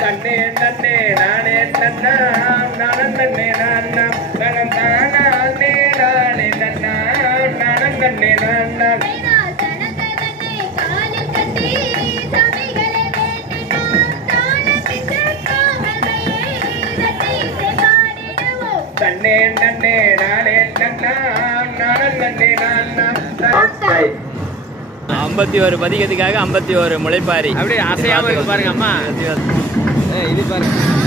தன்னே நன்னே நானே நன்னா நானே நன்னே நானா நனம் தானா நே நானே நன்னா நானம் நன்னே நானா தன்னே நன்னே நானே நன்னா நானம் நன்னே நானா 51 பதிக்கிறதுக்காக 51 முளைப்பாரி அப்படியே அசையாம இருக்கு பாருங்க அம்மா. இது பாருங்க.